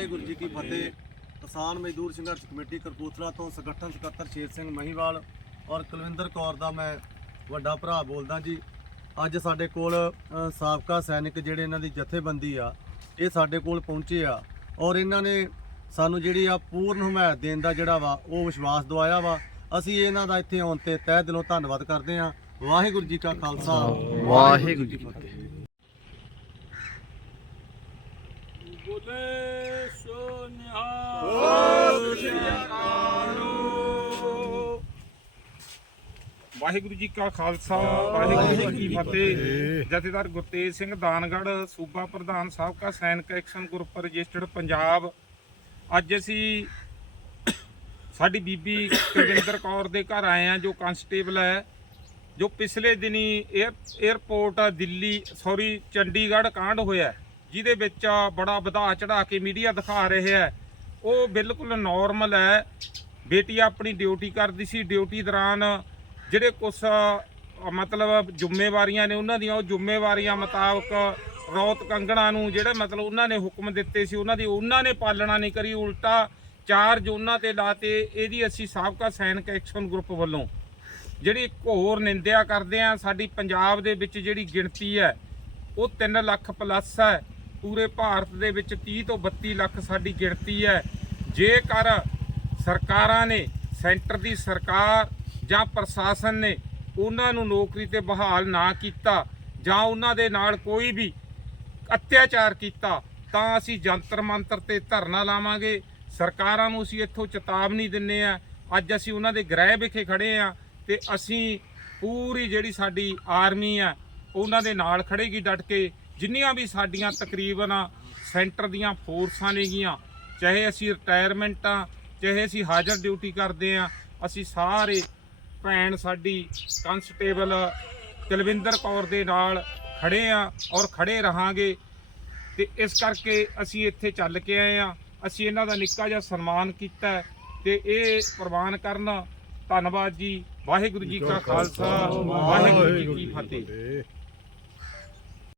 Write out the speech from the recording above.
ਵਾਹਿਗੁਰੂ ਜੀ ਕੀ ਫਤਿਹ। ਕਿਸਾਨ ਮਜ਼ਦੂਰ ਸੰਘਰਸ਼ ਕਮੇਟੀ ਕਰਪੂਥਲਾ ਤੋਂ ਸੰਗਠਨ ਸਕੱਤਰ ਸ਼ੇਰ ਸਿੰਘ ਮਹੀਵਾਲ ਔਰ ਕੁਲਵਿੰਦਰ ਕੌਰ ਦਾ ਮੈਂ ਵੱਡਾ ਭਰਾ ਬੋਲਦਾ ਜੀ। ਅੱਜ ਸਾਡੇ ਕੋਲ ਸਾਬਕਾ ਸੈਨਿਕ ਜਿਹੜੇ ਇਹਨਾਂ ਦੀ ਜਥੇਬੰਦੀ ਆ, ਇਹ ਸਾਡੇ ਕੋਲ ਪਹੁੰਚੇ ਆ ਔਰ ਇਹਨਾਂ ਨੇ ਸਾਨੂੰ ਜਿਹੜੀ ਆ ਪੂਰਨ ਹਮਾਇਤ ਦੇਣ ਦਾ ਜਿਹੜਾ ਵਾ, ਉਹ ਵਿਸ਼ਵਾਸ ਦਵਾਇਆ ਵਾ। ਅਸੀਂ ਇਹਨਾਂ ਦਾ ਇੱਥੇ ਆਉਣ ਤੇ ਤਹਿ ਦਿਲੋਂ ਧੰਨਵਾਦ ਕਰਦੇ ਹਾਂ। ਵਾਹਿਗੁਰੂ ਜੀ ਕਾ ਖਾਲਸਾ। ਵਾਹਿਗੁਰੂ ਜੀ ਕੀ ਫਤਿਹ। ਬੋਲੇ ਸੋ ਨਿਹਾਲ ਵਾਹਿਗੁਰੂ ਜੀ ਕਾ ਖਾਲਸਾ, ਵਾਹਿਗੁਰੂ ਜੀ ਕੀ ਫਤਿਹ। ਜਥੇਦਾਰ ਗੁਰਤੇਜ ਸਿੰਘ ਦਾਨਗੜ੍ਹ, ਸੂਬਾ ਪ੍ਰਧਾਨ ਸਾਬਕਾ ਸੈਨਿਕ ਐਕਸ਼ਨ ਗਰੁੱਪ ਰਜਿਸਟਰਡ ਪੰਜਾਬ। ਅੱਜ ਅਸੀਂ ਸਾਡੀ ਬੀਬੀ ਕੁਲਵਿੰਦਰ ਕੌਰ ਦੇ ਘਰ ਆਏ ਆ ਜੋ ਕਾਂਸਟੇਬਲ ਹੈ, ਜੋ ਪਿਛਲੇ ਦਿਨੀ air airport Delhi sorry Chandigarh ਕਾਂਡ ਹੋਇਆ ਜਿਹਦੇ ਵਿੱਚ ਬੜਾ ਵਧਾ ਚੜਾ ਕੇ ਮੀਡੀਆ ਦਿਖਾ ਰਹੇ ਹੈ। ਉਹ ਬਿਲਕੁਲ ਨਾਰਮਲ ਹੈ। ਬੇਟੀ ਆਪਣੀ ਡਿਊਟੀ ਕਰਦੀ ਸੀ। ਡਿਊਟੀ ਦੌਰਾਨ ਜਿਹੜੇ ਕੁਝ ਮਤਲਬ ਜ਼ਿੰਮੇਵਾਰੀਆਂ ਨੇ ਉਹਨਾਂ ਦੀਆਂ, ਉਹ ਜ਼ਿੰਮੇਵਾਰੀਆਂ ਮੁਤਾਬਕ ਰੌਤ ਕੰਗਣਾ ਨੂੰ ਜਿਹੜੇ ਮਤਲਬ ਉਹਨਾਂ ਨੇ ਹੁਕਮ ਦਿੱਤੇ ਸੀ, ਉਹਨਾਂ ਦੀ, ਉਹਨਾਂ ਨੇ ਪਾਲਣਾ ਨਹੀਂ ਕਰੀ। ਉਲਟਾ ਚਾਰਜ ਉਹਨਾਂ ਤੇ ਲਾਤੇ। ਇਹਦੀ ਅਸੀਂ ਸਾਬਕਾ ਸੈਨਿਕ ਐਕਸ਼ਨ ਗਰੁੱਪ ਵੱਲੋਂ ਜਿਹੜੀ ਇੱਕ ਹੋਰ ਨਿੰਦਿਆ ਕਰਦੇ ਆ ਸਾਡੀ ਪੰਜਾਬ ਦੇ ਵਿੱਚ ਜਿਹੜੀ ਗਿਣਤੀ ਹੈ, ਉਹ 3 ਲੱਖ ਪਲੱਸ ਹੈ। ਪੂਰੇ ਭਾਰਤ ਦੇ ਵਿੱਚ 30 ਤੋਂ 32 ਲੱਖ ਸਾਡੀ ਗਿਣਤੀ ਹੈ। ਜੇਕਰ ਸਰਕਾਰਾਂ ਨੇ, ਸੈਂਟਰ ਦੀ ਸਰਕਾਰ ਜਾਂ ਪ੍ਰਸ਼ਾਸਨ ਨੇ ਉਹਨਾਂ ਨੂੰ ਨੌਕਰੀ ਤੇ ਬਹਾਲ ਨਾ ਕੀਤਾ ਜਾਂ ਉਹਨਾਂ ਦੇ ਨਾਲ ਕੋਈ ਵੀ ਅਤਿਆਚਾਰ ਕੀਤਾ, ਤਾਂ ਅਸੀਂ ਜੰਤਰ ਮੰਤਰ ਤੇ ਧਰਨਾ ਲਾਵਾਂਗੇ। ਸਰਕਾਰਾਂ ਨੂੰ ਅਸੀਂ ਇੱਥੋਂ ਚੇਤਾਵਨੀ ਦਿੰਨੇ ਆ। ਅੱਜ ਅਸੀਂ ਉਹਨਾਂ ਦੇ ਗ੍ਰਹਿ ਵਿਖੇ ਖੜੇ ਆ ਤੇ ਅਸੀਂ ਪੂਰੀ ਜਿਹੜੀ ਸਾਡੀ ਆਰਮੀ ਆ, ਉਹਨਾਂ ਦੇ ਨਾਲ ਖੜੇਗੀ ਡਟ ਕੇ। ਜਿੰਨੀਆਂ ਵੀ ਸਾਡੀਆਂ ਤਕਰੀਬਨ ਸੈਂਟਰ ਦੀਆਂ ਫੋਰਸਾਂ ਨੇਗੀਆਂ ਚਾਹੇ ਅਸੀਂ ਰਿਟਾਇਰਮੈਂਟ ਆ ਚਾਹੇ ਅਸੀਂ ਹਾਜ਼ਰ ਡਿਊਟੀ ਕਰਦੇ ਆ ਅਸੀਂ ਸਾਰੇ ਭੈਣ ਸਾਡੀ ਕਨਸਟੇਬਲ ਕੁਲਵਿੰਦਰ ਕੌਰ ਦੇ ਨਾਲ ਖੜੇ ਆ ਔਰ ਖੜੇ ਰਹਾਂਗੇ। ਤੇ ਇਸ ਕਰਕੇ ਅਸੀਂ ਇੱਥੇ ਚੱਲ ਕੇ ਆਏ ਆ। ਅਸੀਂ ਇਹਨਾਂ ਦਾ ਨਿੱਕਾ ਜਿਹਾ ਸਨਮਾਨ ਕੀਤਾ ਤੇ ਇਹ ਪ੍ਰਵਾਨ ਕਰਨ ਧੰਨਵਾਦ ਜੀ। ਵਾਹਿਗੁਰੂ ਜੀ ਕਾ ਖਾਲਸਾ ਵਾਹਿਗੁਰੂ ਜੀ ਕੀ ਫਤਿਹ।